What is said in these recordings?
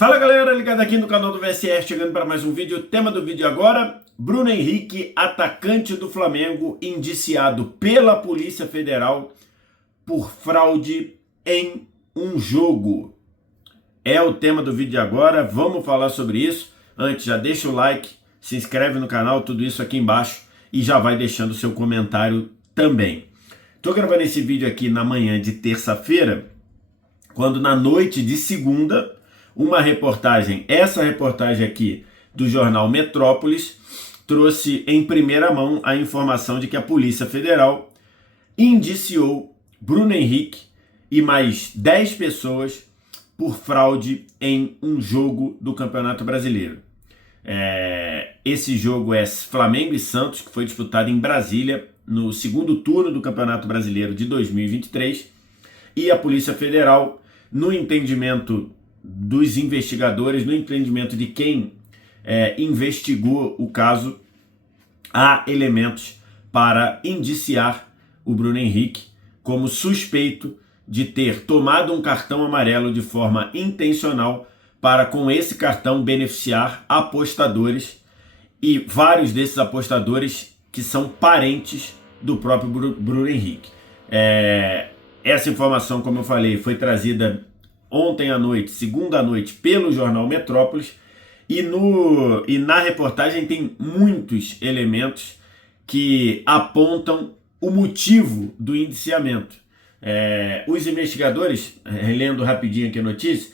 Fala galera, ligado aqui no canal do VSR, chegando para mais um vídeo. O tema do vídeo agora: Bruno Henrique, atacante do Flamengo, indiciado pela Polícia Federal por fraude em um jogo. É o tema do vídeo agora, vamos falar sobre isso. Antes, já deixa o like, se inscreve no canal, tudo isso aqui embaixo e já vai deixando o seu comentário também. Estou gravando esse vídeo aqui na manhã de terça-feira, quando na noite de segunda, uma reportagem, essa reportagem aqui do jornal Metrópolis, trouxe em primeira mão a informação de que a Polícia Federal indiciou Bruno Henrique e mais 10 pessoas por fraude em um jogo do Campeonato Brasileiro. Esse jogo é Flamengo e Santos, que foi disputado em Brasília no segundo turno do Campeonato Brasileiro de 2023, e a Polícia Federal, no entendimento dos investigadores, no entendimento de quem investigou o caso, há elementos para indiciar o Bruno Henrique como suspeito de ter tomado um cartão amarelo de forma intencional para, com esse cartão, beneficiar apostadores, e vários desses apostadores que são parentes do próprio Bruno Henrique. Essa informação, como eu falei, foi trazida ontem à noite, segunda à noite, pelo jornal Metrópolis, e na reportagem tem muitos elementos que apontam o motivo do indiciamento. Os investigadores, relendo rapidinho aqui a notícia,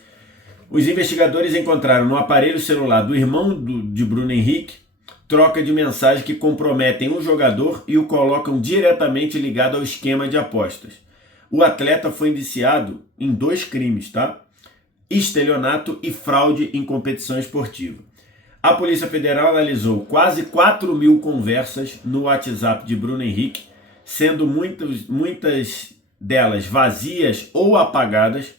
os investigadores encontraram no aparelho celular do irmão de Bruno Henrique troca de mensagens que comprometem o jogador e o colocam diretamente ligado ao esquema de apostas. O atleta foi indiciado em 2 crimes, tá? Estelionato e fraude em competição esportiva. A Polícia Federal analisou quase 4.000 conversas no WhatsApp de Bruno Henrique, sendo muitas delas vazias ou apagadas,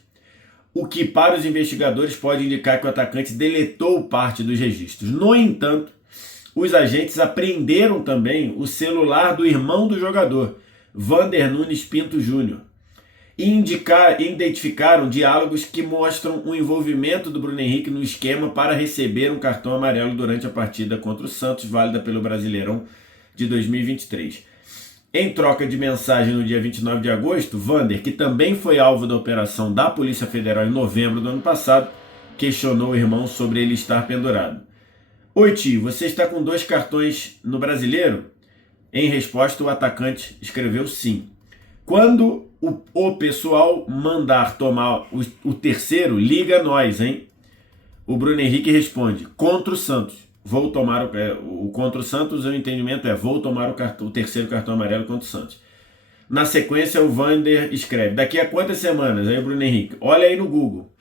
o que para os investigadores pode indicar que o atacante deletou parte dos registros. No entanto, os agentes apreenderam também o celular do irmão do jogador, Vander Nunes Pinto Júnior, e identificaram diálogos que mostram o envolvimento do Bruno Henrique no esquema para receber um cartão amarelo durante a partida contra o Santos, válida pelo Brasileirão de 2023. Em troca de mensagem no dia 29 de agosto, Vander, que também foi alvo da operação da Polícia Federal em novembro do ano passado, questionou o irmão sobre ele estar pendurado. Oi tio, você está com 2 cartões no Brasileiro? Em resposta, o atacante escreveu sim. Quando o pessoal mandar tomar o terceiro, liga nós, hein? O Bruno Henrique responde, contra o Santos. Vou tomar o contra o Santos, o entendimento vou tomar o terceiro cartão amarelo contra o Santos. Na sequência, o Vander escreve, daqui a quantas semanas? Aí o Bruno Henrique, olha aí no Google.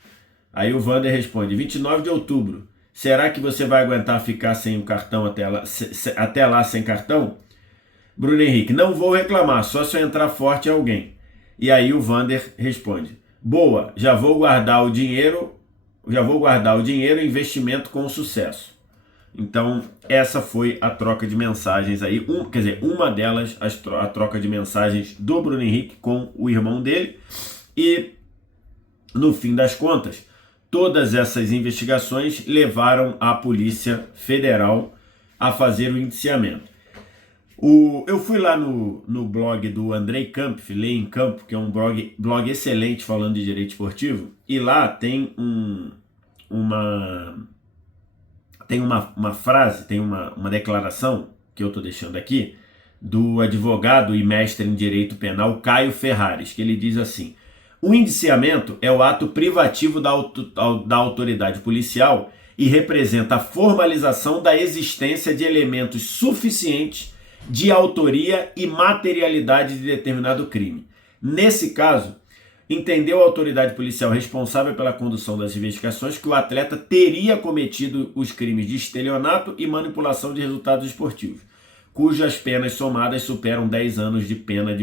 Aí o Vander responde, 29 de outubro. Será que você vai aguentar ficar sem o cartão até lá sem cartão? Bruno Henrique, não vou reclamar, só se eu entrar forte em alguém. E aí o Vander responde, boa, já vou guardar o dinheiro e investimento com sucesso. Então, essa foi a troca de mensagens aí, uma delas, a troca de mensagens do Bruno Henrique com o irmão dele. E, no fim das contas, todas essas investigações levaram a Polícia Federal a fazer o indiciamento. Eu fui lá no blog do Andrei Kampf, Lei em Campo, que é um blog excelente falando de direito esportivo, e lá tem uma frase, tem uma declaração que eu estou deixando aqui, do advogado e mestre em direito penal Caio Ferrares, que ele diz assim, o indiciamento é o ato privativo da autoridade policial e representa a formalização da existência de elementos suficientes de autoria e materialidade de determinado crime. Nesse caso, entendeu a autoridade policial responsável pela condução das investigações que o atleta teria cometido os crimes de estelionato e manipulação de resultados esportivos, cujas penas somadas superam 10 anos de pena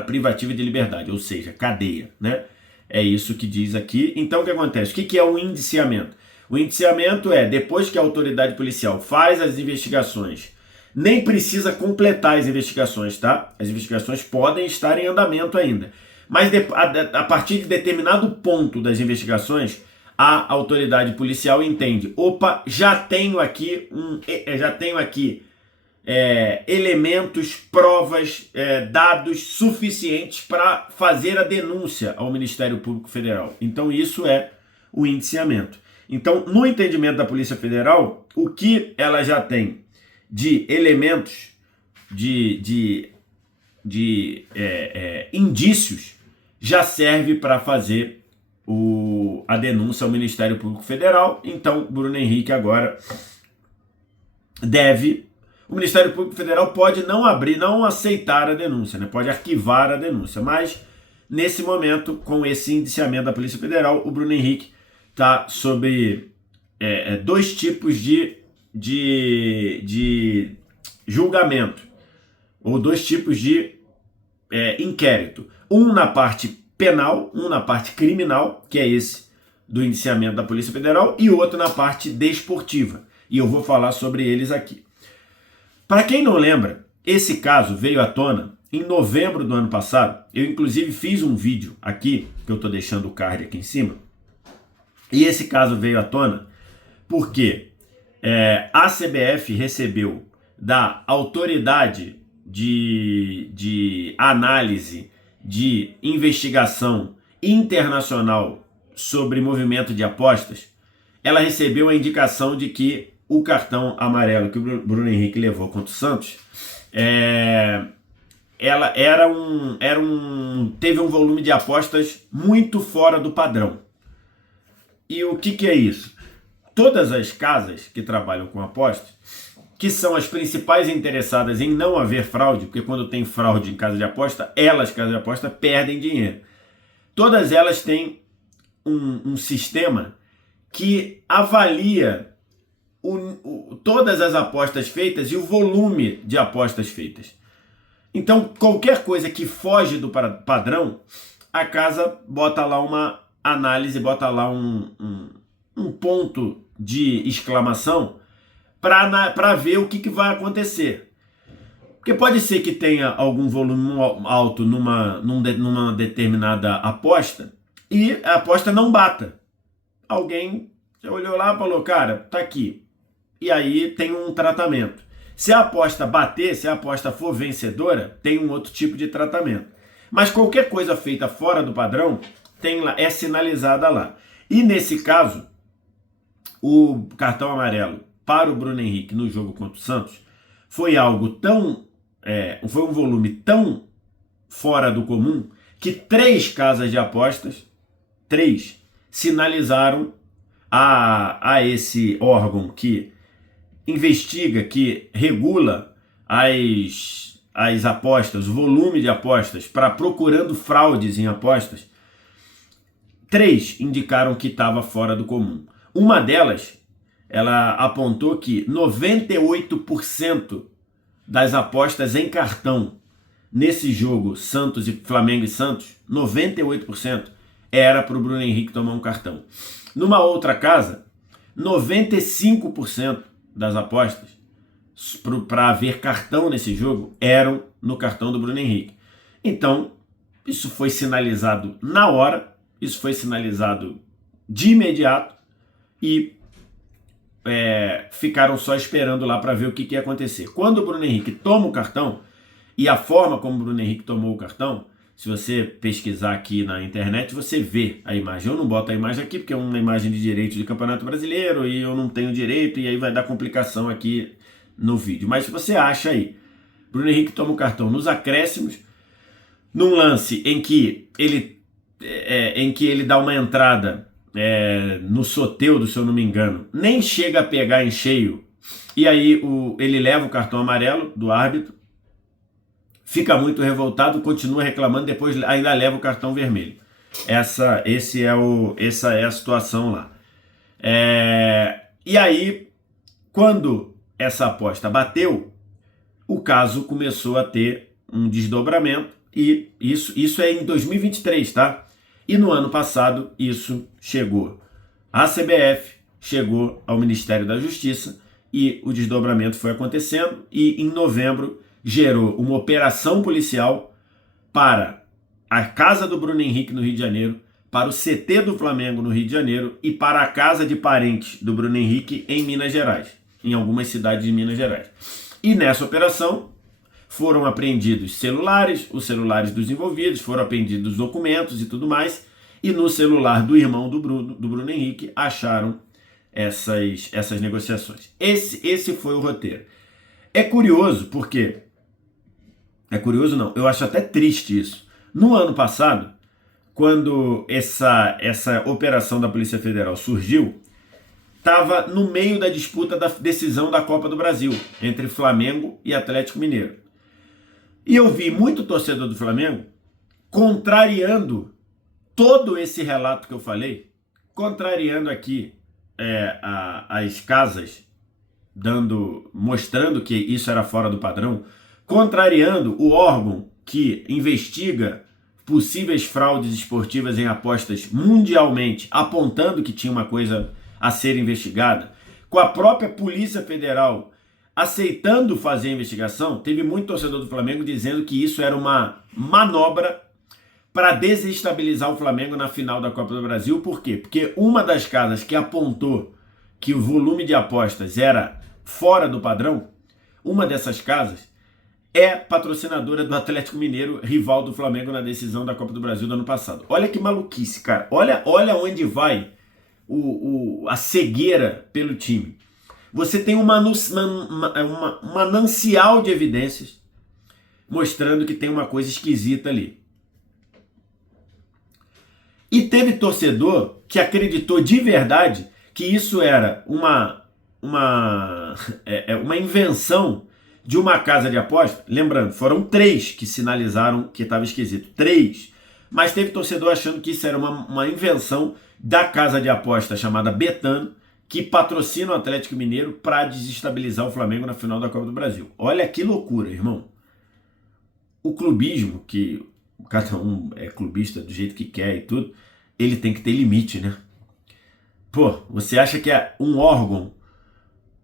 privativa de liberdade, ou seja, cadeia, né? É isso que diz aqui. Então o que acontece? O que é o indiciamento? O indiciamento depois que a autoridade policial faz as investigações, nem precisa completar as investigações, tá? As investigações podem estar em andamento ainda. Mas a partir de determinado ponto das investigações, a autoridade policial entende: opa, já tenho aqui elementos, provas, dados suficientes para fazer a denúncia ao Ministério Público Federal. Então isso é o indiciamento. Então, no entendimento da Polícia Federal, o que ela já tem de elementos, de indícios, já serve para fazer a denúncia ao Ministério Público Federal. Então, Bruno Henrique agora o Ministério Público Federal pode não aceitar a denúncia, né? Pode arquivar a denúncia, mas nesse momento, com esse indiciamento da Polícia Federal, o Bruno Henrique está sob dois tipos de julgamento, ou dois tipos de inquérito. Um na parte penal, um na parte criminal, que é esse do indiciamento da Polícia Federal, e outro na parte desportiva. E eu vou falar sobre eles aqui. Para quem não lembra, esse caso veio à tona em novembro do ano passado. Eu, inclusive, fiz um vídeo aqui, que eu estou deixando o card aqui em cima. E esse caso veio à tona porque a CBF recebeu da autoridade de análise de investigação internacional sobre movimento de apostas, ela recebeu a indicação de que o cartão amarelo que o Bruno Henrique levou contra o Santos teve um volume de apostas muito fora do padrão. E o que é isso? Todas as casas que trabalham com apostas, que são as principais interessadas em não haver fraude, porque quando tem fraude em casa de aposta, casas de aposta, perdem dinheiro. Todas elas têm um sistema que avalia todas as apostas feitas e o volume de apostas feitas. Então, qualquer coisa que foge do padrão, a casa bota lá uma análise, bota lá um ponto de exclamação para ver o que vai acontecer. Porque pode ser que tenha algum volume alto numa determinada aposta e a aposta não bata. Alguém olhou lá e falou, cara, tá aqui. E aí tem um tratamento. Se a aposta bater, se a aposta for vencedora, tem um outro tipo de tratamento. Mas qualquer coisa feita fora do padrão é sinalizada lá. E nesse caso, o cartão amarelo para o Bruno Henrique no jogo contra o Santos foi foi um volume tão fora do comum que 3 casas de apostas, 3, sinalizaram a esse órgão que investiga, que regula as apostas, o volume de apostas, procurando fraudes em apostas. 3 indicaram que estava fora do comum. Uma delas, ela apontou que 98% das apostas em cartão nesse jogo Flamengo e Santos, 98% era para o Bruno Henrique tomar um cartão. Numa outra casa, 95% das apostas para haver cartão nesse jogo eram no cartão do Bruno Henrique. Então, isso foi sinalizado na hora, isso foi sinalizado de imediato e ficaram só esperando lá para ver o que ia acontecer. Quando o Bruno Henrique toma o cartão, e a forma como o Bruno Henrique tomou o cartão, se você pesquisar aqui na internet, você vê a imagem. Eu não boto a imagem aqui porque é uma imagem de direito de Campeonato Brasileiro e eu não tenho direito e aí vai dar complicação aqui no vídeo. Mas você acha aí, Bruno Henrique toma o cartão nos acréscimos, num lance em que ele dá uma entrada no Soteldo, se eu não me engano, nem chega a pegar em cheio, e aí ele leva o cartão amarelo do árbitro, fica muito revoltado, continua reclamando, depois ainda leva o cartão vermelho. Essa é a situação lá. E aí, quando essa aposta bateu, o caso começou a ter um desdobramento, e isso é em 2023, tá? E no ano passado, isso chegou à CBF, chegou ao Ministério da Justiça, e o desdobramento foi acontecendo, e em novembro gerou uma operação policial para a casa do Bruno Henrique no Rio de Janeiro, para o CT do Flamengo no Rio de Janeiro e para a casa de parentes do Bruno Henrique em Minas Gerais, em algumas cidades de Minas Gerais. E nessa operação foram apreendidos celulares, os celulares dos envolvidos, foram apreendidos documentos e tudo mais, e no celular do irmão do Bruno Henrique acharam essas negociações. Esse foi o roteiro. É curioso porque... É curioso não, eu acho até triste isso. No ano passado, quando essa operação da Polícia Federal surgiu, estava no meio da disputa da decisão da Copa do Brasil, entre Flamengo e Atlético Mineiro. E eu vi muito torcedor do Flamengo contrariando todo esse relato que eu falei, contrariando aqui as casas, mostrando que isso era fora do padrão, contrariando o órgão que investiga possíveis fraudes esportivas em apostas mundialmente, apontando que tinha uma coisa a ser investigada, com a própria Polícia Federal aceitando fazer a investigação. Teve muito torcedor do Flamengo dizendo que isso era uma manobra para desestabilizar o Flamengo na final da Copa do Brasil. Por quê? Porque uma das casas que apontou que o volume de apostas era fora do padrão, uma dessas casas é patrocinadora do Atlético Mineiro, rival do Flamengo na decisão da Copa do Brasil do ano passado. Olha que maluquice, cara. Olha onde vai a cegueira pelo time. Você tem um manancial de evidências mostrando que tem uma coisa esquisita ali. E teve torcedor que acreditou de verdade que isso era uma invenção de uma casa de aposta. Lembrando, foram 3 que sinalizaram que estava esquisito. 3. Mas teve torcedor achando que isso era uma invenção da casa de aposta chamada Betano, que patrocina o Atlético Mineiro para desestabilizar o Flamengo na final da Copa do Brasil. Olha que loucura, irmão. O clubismo, que cada um é clubista do jeito que quer e tudo, ele tem que ter limite, né? Pô, você acha que um órgão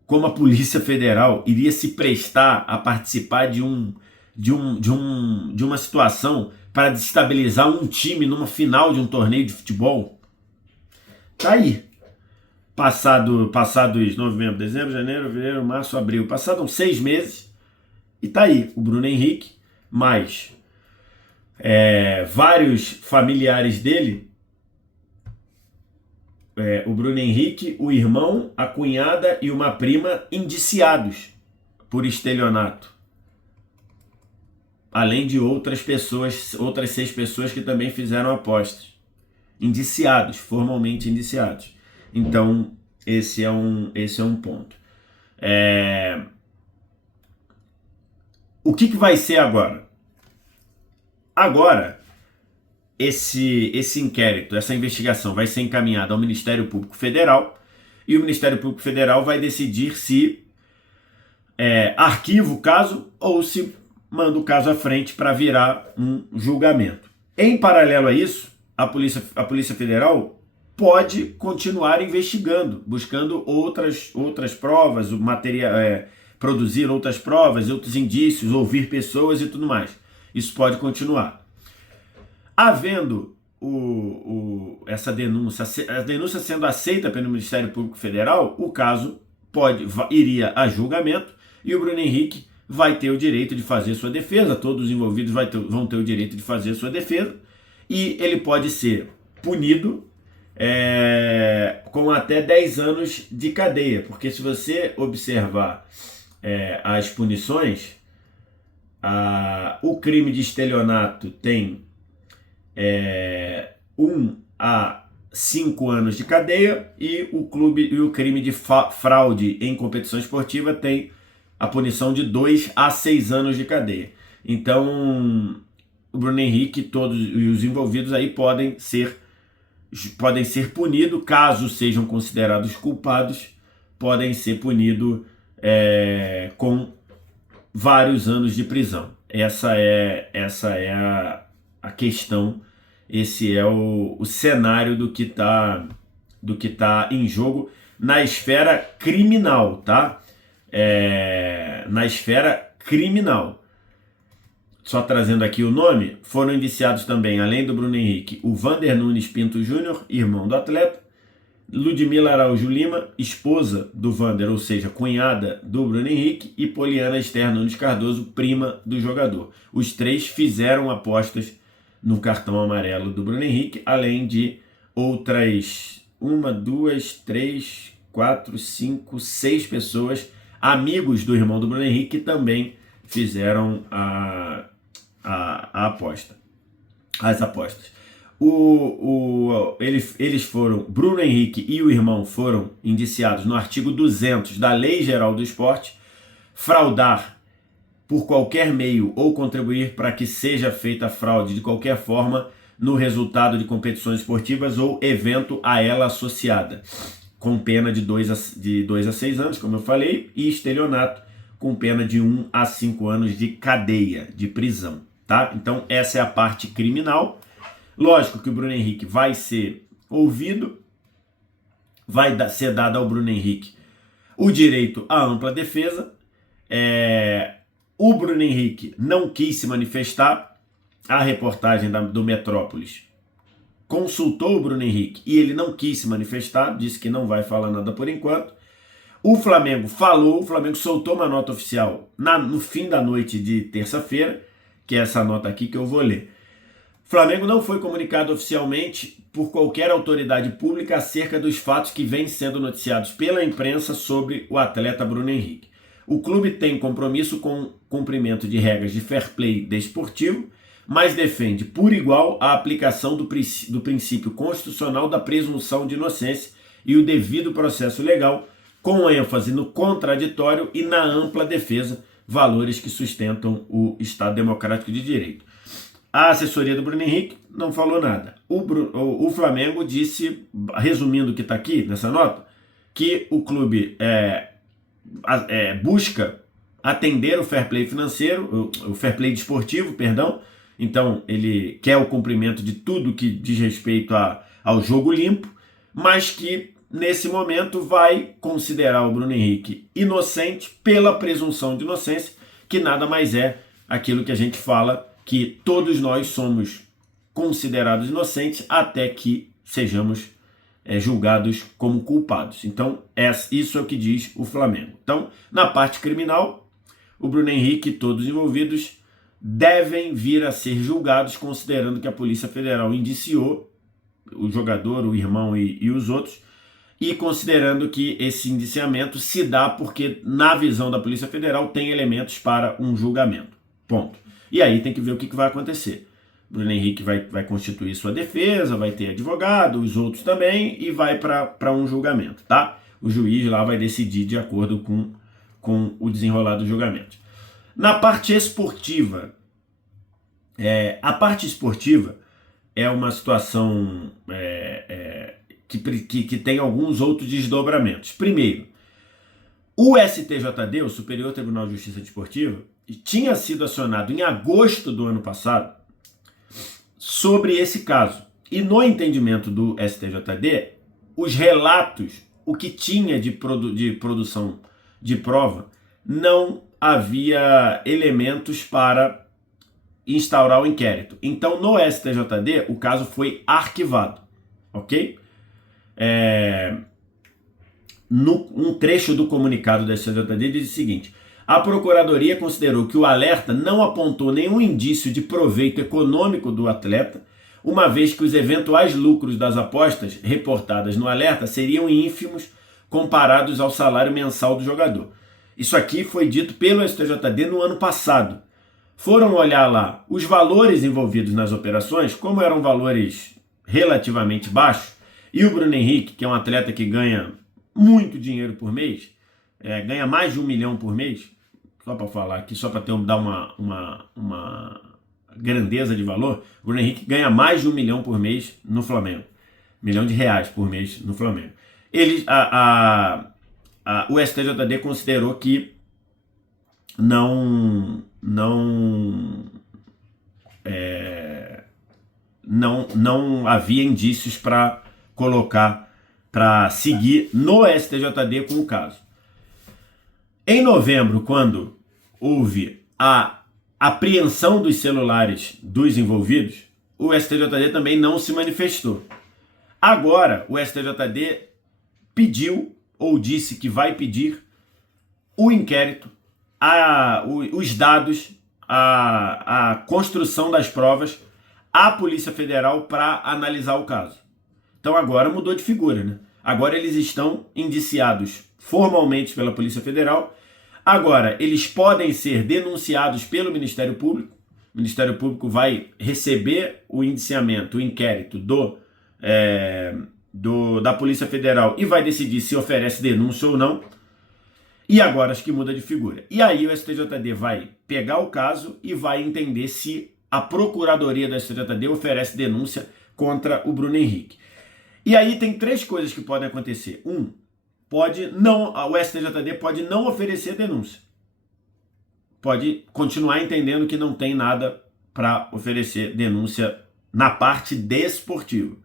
como a Polícia Federal iria se prestar a participar de uma situação para desestabilizar um time numa final de um torneio de futebol? Tá aí. Passados novembro, dezembro, janeiro, fevereiro, março, abril, passaram 6 meses e tá aí o Bruno Henrique, mais vários familiares dele, o Bruno Henrique, o irmão, a cunhada e uma prima indiciados por estelionato. Além de outras 6 pessoas que também fizeram apostas. Indiciados, formalmente indiciados. Então, esse é um ponto. O que vai ser agora? Agora, esse inquérito, essa investigação vai ser encaminhada ao Ministério Público Federal e o Ministério Público Federal vai decidir se arquiva o caso ou se manda o caso à frente para virar um julgamento. Em paralelo a isso, a Polícia Federal pode continuar investigando, buscando outras provas, produzir outras provas, outros indícios, ouvir pessoas e tudo mais. Isso pode continuar. Havendo essa denúncia, a denúncia sendo aceita pelo Ministério Público Federal, o caso iria a julgamento e o Bruno Henrique vai ter o direito de fazer sua defesa, todos os envolvidos vão ter o direito de fazer sua defesa e ele pode ser punido com até 10 anos de cadeia, porque se você observar as punições, o crime de estelionato tem 1 a 5 anos de cadeia e o crime de fraude em competição esportiva tem a punição de 2 a 6 anos de cadeia. Então, o Bruno Henrique e todos os envolvidos aí podem ser punidos, caso sejam considerados culpados, podem ser punidos com vários anos de prisão. Essa é a questão, esse é o cenário do que tá em jogo na esfera criminal, tá? Na esfera criminal. só trazendo aqui o nome, foram indiciados também, além do Bruno Henrique, o Vander Nunes Pinto Júnior, irmão do atleta, Ludmila Araújo Lima, esposa do Vander, ou seja, cunhada do Bruno Henrique, e Poliana Esther Nunes Cardoso, prima do jogador. Os três fizeram apostas no cartão amarelo do Bruno Henrique, além de outras 6 pessoas, amigos do irmão do Bruno Henrique, que também fizeram as apostas. Eles foram, Bruno Henrique e o irmão foram indiciados no artigo 200 da Lei Geral do Esporte, fraudar por qualquer meio ou contribuir para que seja feita fraude de qualquer forma no resultado de competições esportivas ou evento a ela associada, com pena de 2 a 6 anos, como eu falei, e estelionato com pena de 1 a 5 anos de cadeia, de prisão, tá? Então essa é a parte criminal. Lógico que o Bruno Henrique vai ser ouvido, vai ser dado ao Bruno Henrique o direito à ampla defesa. O Bruno Henrique não quis se manifestar. A reportagem do Metrópolis consultou o Bruno Henrique e ele não quis se manifestar, disse que não vai falar nada por enquanto. O Flamengo falou, o Flamengo soltou uma nota oficial no fim da noite de terça-feira, que é essa nota aqui que eu vou ler. O Flamengo não foi comunicado oficialmente por qualquer autoridade pública acerca dos fatos que vêm sendo noticiados pela imprensa sobre o atleta Bruno Henrique. O clube tem compromisso com o cumprimento de regras de fair play desportivo, mas defende por igual a aplicação do princípio constitucional da presunção de inocência e o devido processo legal, com ênfase no contraditório e na ampla defesa, valores que sustentam o Estado Democrático de Direito. A assessoria do Bruno Henrique não falou nada. O Flamengo disse, resumindo o que está aqui nessa nota, que o clube busca atender o fair play financeiro, o fair play desportivo, perdão. Então ele quer o cumprimento de tudo que diz respeito ao jogo limpo, mas que nesse momento vai considerar o Bruno Henrique inocente pela presunção de inocência, que nada mais é aquilo que a gente fala, que todos nós somos considerados inocentes até que sejamos julgados como culpados. Então, isso é o que diz o Flamengo. Então, na parte criminal, o Bruno Henrique e todos os envolvidos devem vir a ser julgados, considerando que a Polícia Federal indiciou o jogador, o irmão e os outros, e considerando que esse indiciamento se dá porque, na visão da Polícia Federal, tem elementos para um julgamento. Ponto. E aí tem que ver o que vai acontecer. O Bruno Henrique vai constituir sua defesa, vai ter advogado, os outros também, e vai para um julgamento, tá? O juiz lá vai decidir de acordo com o desenrolar do julgamento. Na parte esportiva, a parte esportiva é uma situação que tem alguns outros desdobramentos. Primeiro, o STJD, o Superior Tribunal de Justiça Desportiva, tinha sido acionado em agosto do ano passado sobre esse caso. E no entendimento do STJD, os relatos, o que tinha de produção de prova, não havia elementos para instaurar o inquérito. Então, no STJD, o caso foi arquivado, ok? Um trecho do comunicado da STJD diz o seguinte: a Procuradoria considerou que o alerta não apontou nenhum indício de proveito econômico do atleta, uma vez que os eventuais lucros das apostas reportadas no alerta seriam ínfimos comparados ao salário mensal do jogador. Isso aqui foi dito pelo STJD no ano passado. Foram olhar lá os valores envolvidos nas operações, como eram valores relativamente baixos, e o Bruno Henrique, que é um atleta que ganha muito dinheiro por mês, ganha mais de 1 milhão por mês, só para falar aqui, só para dar uma grandeza de valor, o Bruno Henrique ganha mais de 1 milhão por mês no Flamengo. R$ 1 milhão por mês no Flamengo. O STJD considerou que não havia indícios para seguir no STJD com o caso. Em novembro, quando houve a apreensão dos celulares dos envolvidos, o STJD também não se manifestou. Agora, o STJD pediu, ou disse que vai pedir, o inquérito, os dados, a construção das provas à Polícia Federal para analisar o caso. Então agora mudou de figura, né? Agora eles estão indiciados formalmente pela Polícia Federal. Agora eles podem ser denunciados pelo Ministério Público. O Ministério Público vai receber o indiciamento, o inquérito da Polícia Federal e vai decidir se oferece denúncia ou não. E agora acho que muda de figura. E aí o STJD vai pegar o caso e vai entender se a Procuradoria do STJD oferece denúncia contra o Bruno Henrique. E aí tem 3 coisas que podem acontecer. O STJD pode não oferecer denúncia. Pode continuar entendendo que não tem nada para oferecer denúncia na parte desportiva.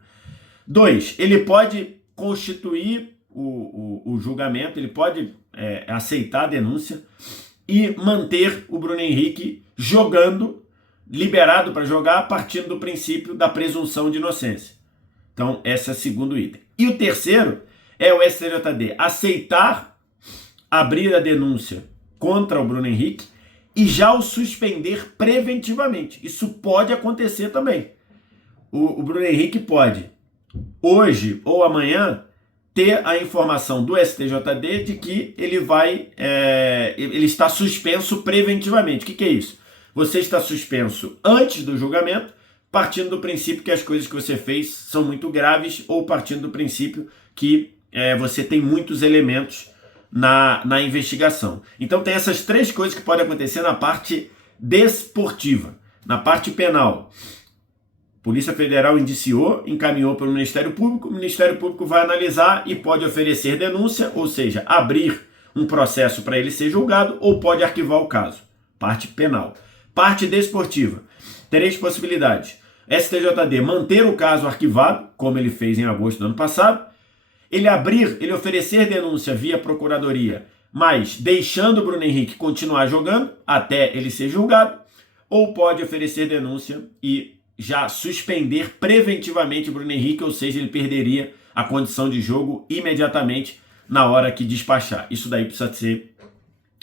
2, ele pode constituir o julgamento, ele pode aceitar a denúncia e manter o Bruno Henrique jogando, liberado para jogar, partindo do princípio da presunção de inocência. Então, esse é o segundo item. E o terceiro é o STJD aceitar abrir a denúncia contra o Bruno Henrique e já o suspender preventivamente. Isso pode acontecer também. O Bruno Henrique pode, hoje ou amanhã, ter a informação do STJD de que ele está suspenso preventivamente. O que é isso? Você está suspenso antes do julgamento, partindo do princípio que as coisas que você fez são muito graves ou partindo do princípio que você tem muitos elementos na investigação. Então tem essas 3 coisas que podem acontecer na parte desportiva. Na parte penal, Polícia Federal indiciou, encaminhou para o Ministério Público vai analisar e pode oferecer denúncia, ou seja, abrir um processo para ele ser julgado ou pode arquivar o caso. Parte penal. Parte desportiva. 3 possibilidades. STJD manter o caso arquivado, como ele fez em agosto do ano passado. Ele oferecer denúncia via Procuradoria, mas deixando o Bruno Henrique continuar jogando até ele ser julgado. Ou pode oferecer denúncia e já suspender preventivamente o Bruno Henrique, ou seja, ele perderia a condição de jogo imediatamente na hora que despachar. Isso daí precisa ser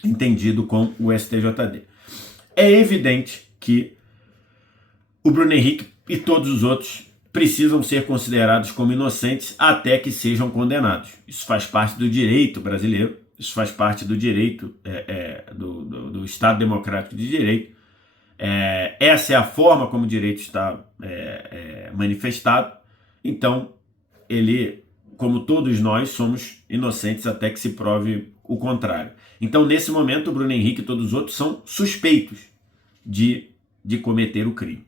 entendido com o STJD. É evidente que o Bruno Henrique e todos os outros precisam ser considerados como inocentes até que sejam condenados. Isso faz parte do direito brasileiro, isso faz parte do direito do Estado Democrático de Direito. Essa é a forma como o direito está manifestado. Então, ele, como todos nós, somos inocentes até que se prove o contrário. Então, nesse momento, o Bruno Henrique e todos os outros são suspeitos de cometer o crime.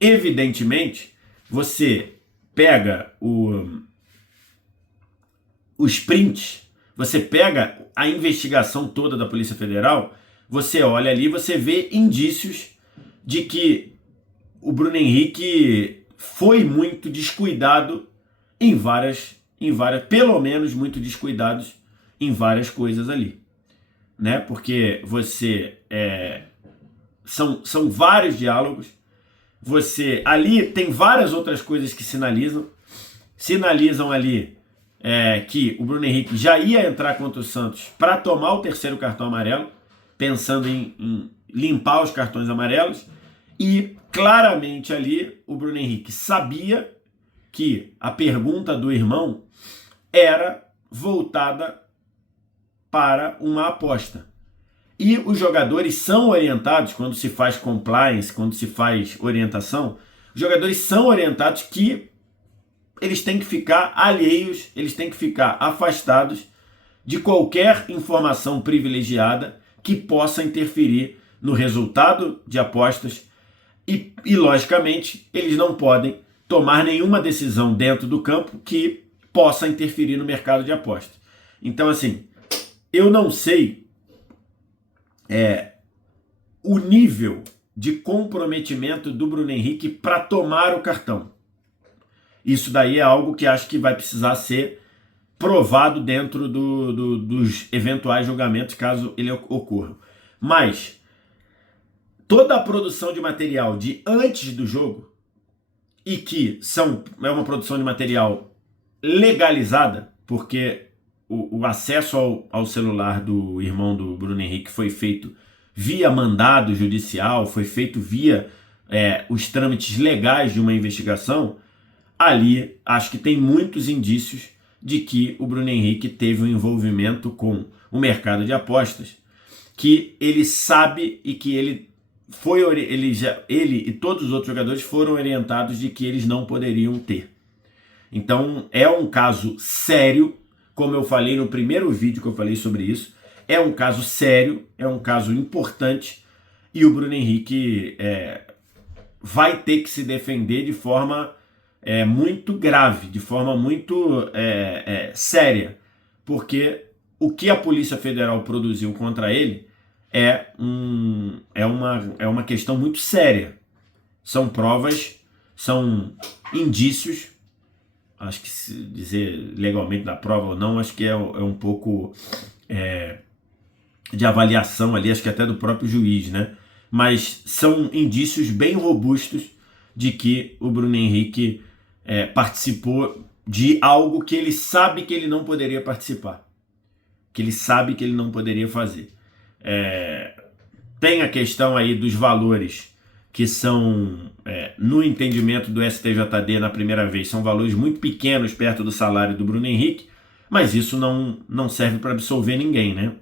Evidentemente, você pega os prints, você pega a investigação toda da Polícia Federal, você olha ali, você vê indícios de que o Bruno Henrique foi muito descuidado pelo menos muito descuidados em várias coisas ali, né? Porque são vários diálogos, ali tem várias outras coisas que sinalizam ali que o Bruno Henrique já ia entrar contra o Santos para tomar o 3º cartão amarelo, pensando em limpar os cartões amarelos, e claramente ali o Bruno Henrique sabia que a pergunta do irmão era voltada para uma aposta. E os jogadores são orientados, quando se faz compliance, quando se faz orientação, os jogadores são orientados que eles têm que ficar alheios, eles têm que ficar afastados de qualquer informação privilegiada que possa interferir no resultado de apostas e, logicamente, eles não podem tomar nenhuma decisão dentro do campo que possa interferir no mercado de apostas. Então, assim, eu não sei o nível de comprometimento do Bruno Henrique para tomar o cartão. Isso daí é algo que acho que vai precisar ser provado dentro dos eventuais julgamentos, caso ele ocorra. Mas toda a produção de material de antes do jogo, e que é uma produção de material legalizada, porque o acesso ao celular do irmão do Bruno Henrique foi feito via mandado judicial, foi feito via os trâmites legais de uma investigação. Ali, acho que tem muitos indícios de que o Bruno Henrique teve um envolvimento com o mercado de apostas, que ele sabe e que ele e todos os outros jogadores foram orientados de que eles não poderiam ter. Então, é um caso sério, como eu falei no primeiro vídeo que eu falei sobre isso, é um caso sério, é um caso importante, e o Bruno Henrique vai ter que se defender de forma muito grave, de forma muito séria, porque o que a Polícia Federal produziu contra ele é uma questão muito séria. São provas, são indícios, acho que se dizer legalmente da prova ou não, acho que é um pouco de avaliação ali, acho que até do próprio juiz, né? Mas são indícios bem robustos de que o Bruno Henrique participou de algo que ele sabe que ele não poderia participar, que ele sabe que ele não poderia fazer. Tem a questão aí dos valores que são, no entendimento do STJD na primeira vez, são valores muito pequenos perto do salário do Bruno Henrique, mas isso não serve para absolver ninguém, né?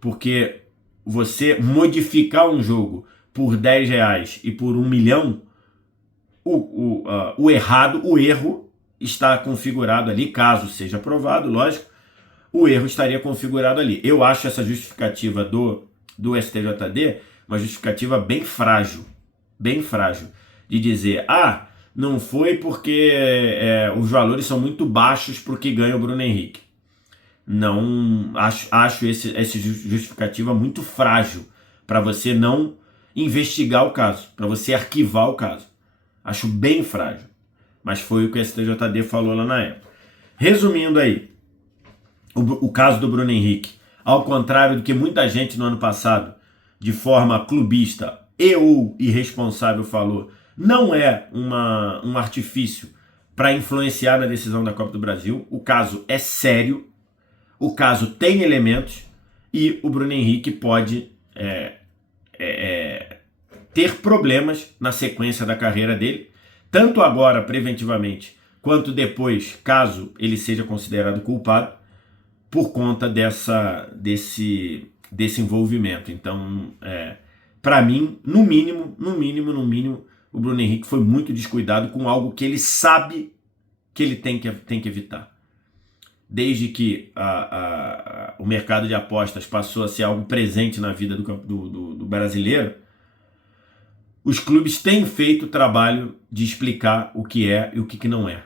Porque você modificar um jogo por R$10 e por 1 milhão, o erro está configurado ali, caso seja aprovado, lógico, o erro estaria configurado ali. Eu acho essa justificativa do STJD uma justificativa bem frágil, de dizer, não foi porque os valores são muito baixos para o que ganha o Bruno Henrique. Não, acho essa justificativa muito frágil para você não investigar o caso, para você arquivar o caso. Acho bem frágil, mas foi o que o STJD falou lá na época. Resumindo aí, o caso do Bruno Henrique, ao contrário do que muita gente no ano passado, de forma clubista ou irresponsável falou, não é um artifício para influenciar na decisão da Copa do Brasil. O caso é sério, o caso tem elementos e o Bruno Henrique pode ter problemas na sequência da carreira dele, tanto agora preventivamente, quanto depois, caso ele seja considerado culpado, por conta desse envolvimento. Então, para mim, no mínimo, o Bruno Henrique foi muito descuidado com algo que ele sabe que ele tem que evitar. Desde que o mercado de apostas passou a ser algo presente na vida do brasileiro, os clubes têm feito o trabalho de explicar o que é e o que não é.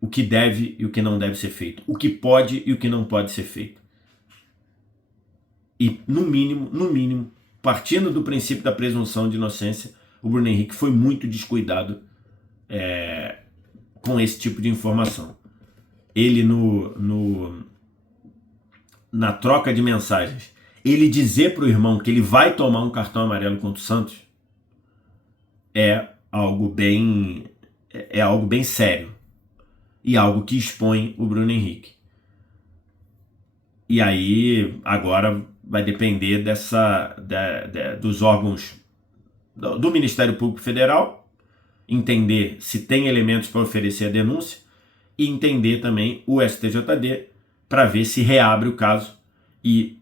O que deve e o que não deve ser feito. O que pode e o que não pode ser feito. E, no mínimo, partindo do princípio da presunção de inocência, o Bruno Henrique foi muito descuidado com esse tipo de informação. Ele, na troca de mensagens, ele dizer para o irmão que ele vai tomar um cartão amarelo contra o Santos é algo bem sério. E algo que expõe o Bruno Henrique. E aí, agora vai depender dos órgãos do Ministério Público Federal, entender se tem elementos para oferecer a denúncia e entender também o STJD para ver se reabre o caso e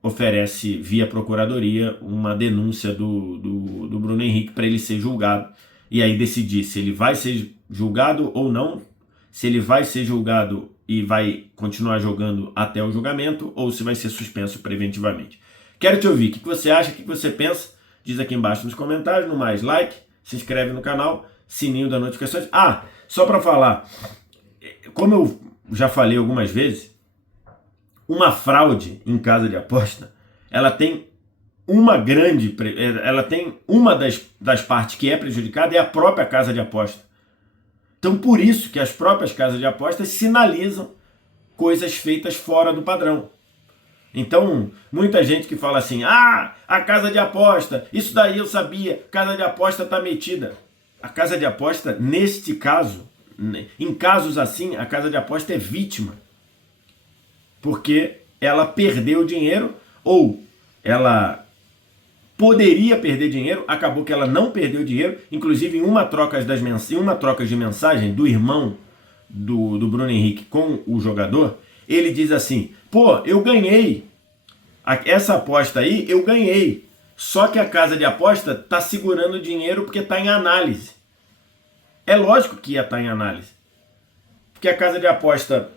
oferece via Procuradoria uma denúncia do Bruno Henrique para ele ser julgado e aí decidir se ele vai ser julgado ou não, se ele vai ser julgado e vai continuar jogando até o julgamento ou se vai ser suspenso preventivamente. Quero te ouvir. O que você acha? O que você pensa? Diz aqui embaixo nos comentários. No mais, like, se inscreve no canal, sininho das notificações. Só para falar, como eu já falei algumas vezes, uma fraude em casa de aposta, ela tem uma das partes que é prejudicada é a própria casa de aposta. Então, por isso que as próprias casas de apostas sinalizam coisas feitas fora do padrão. Então, muita gente que fala assim, a casa de aposta, isso daí eu sabia, casa de aposta está metida. A casa de aposta, neste caso, em casos assim, a casa de aposta é vítima. Porque ela perdeu dinheiro, ou ela poderia perder dinheiro, acabou que ela não perdeu dinheiro, inclusive em uma troca de mensagem do irmão do Bruno Henrique com o jogador, ele diz assim, pô, eu ganhei, essa aposta aí eu ganhei, só que a casa de aposta está segurando o dinheiro porque está em análise. É lógico que ia estar em análise, porque a casa de aposta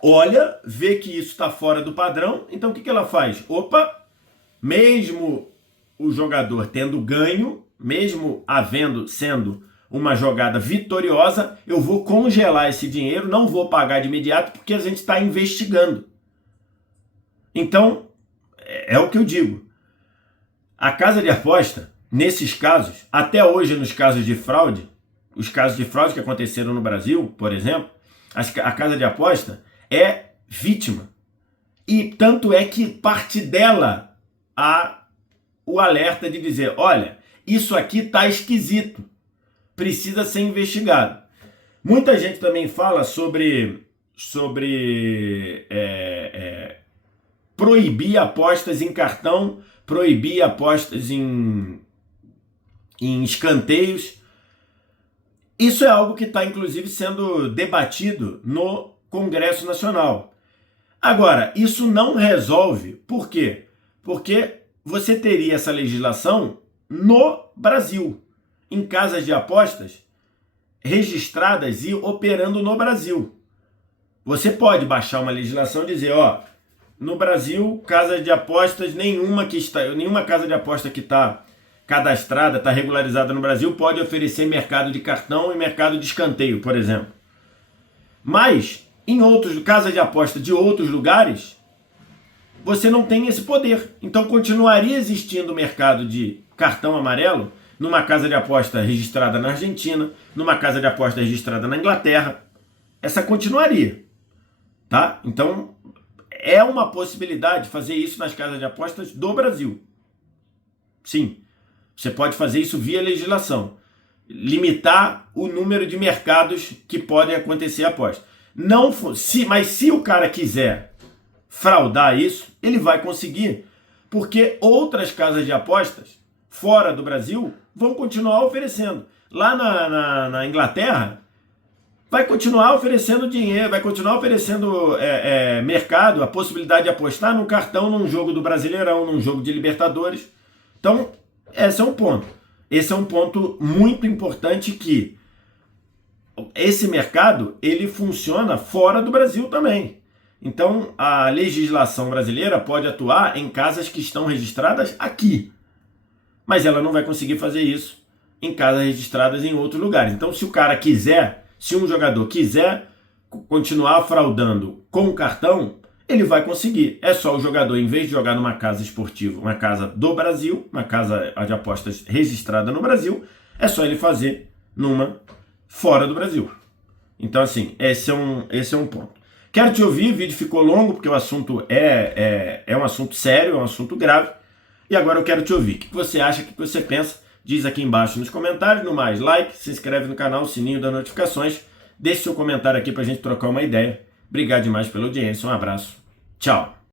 olha, vê que isso está fora do padrão, então o que ela faz? Opa, mesmo o jogador tendo ganho, mesmo sendo uma jogada vitoriosa, eu vou congelar esse dinheiro, não vou pagar de imediato, porque a gente está investigando. Então, é o que eu digo. A casa de aposta, nesses casos, até hoje nos casos de fraude, os casos de fraude que aconteceram no Brasil, por exemplo, a casa de aposta é vítima. E tanto é que parte dela há o alerta de dizer, olha, isso aqui está esquisito, precisa ser investigado. Muita gente também fala sobre proibir apostas em cartão, proibir apostas em escanteios. Isso é algo que está, inclusive, sendo debatido no Congresso Nacional. Agora, isso não resolve. Por quê? Porque você teria essa legislação no Brasil, em casas de apostas registradas e operando no Brasil. Você pode baixar uma legislação e dizer, ó, no Brasil, casa de apostas, nenhuma casa de aposta que está cadastrada, está regularizada no Brasil, pode oferecer mercado de cartão e mercado de escanteio, por exemplo. Mas, em outros casas de aposta de outros lugares, você não tem esse poder. Então, continuaria existindo o mercado de cartão amarelo numa casa de aposta registrada na Argentina, numa casa de aposta registrada na Inglaterra. Essa continuaria, tá? Então, é uma possibilidade fazer isso nas casas de apostas do Brasil. Sim, você pode fazer isso via legislação. Limitar o número de mercados que podem acontecer a aposta. Mas se o cara quiser fraudar isso, ele vai conseguir, porque outras casas de apostas fora do Brasil vão continuar oferecendo. Lá na Inglaterra, vai continuar oferecendo dinheiro, vai continuar oferecendo mercado, a possibilidade de apostar no cartão num jogo do Brasileirão, num jogo de Libertadores. Então, esse é um ponto. Esse é um ponto muito importante, que esse mercado, ele funciona fora do Brasil também. Então, a legislação brasileira pode atuar em casas que estão registradas aqui, mas ela não vai conseguir fazer isso em casas registradas em outros lugares. Então, se um jogador quiser continuar fraudando com o cartão, ele vai conseguir. É só o jogador, em vez de jogar numa casa esportiva, uma casa do Brasil, uma casa de apostas registrada no Brasil, é só ele fazer numa fora do Brasil. Então, assim, esse é um ponto. Quero te ouvir, o vídeo ficou longo porque o assunto é um assunto sério, é um assunto grave. E agora eu quero te ouvir. O que você acha, o que você pensa? Diz aqui embaixo nos comentários. No mais, like, se inscreve no canal, sininho das notificações. Deixe seu comentário aqui pra gente trocar uma ideia. Obrigado demais pela audiência. Um abraço. Tchau.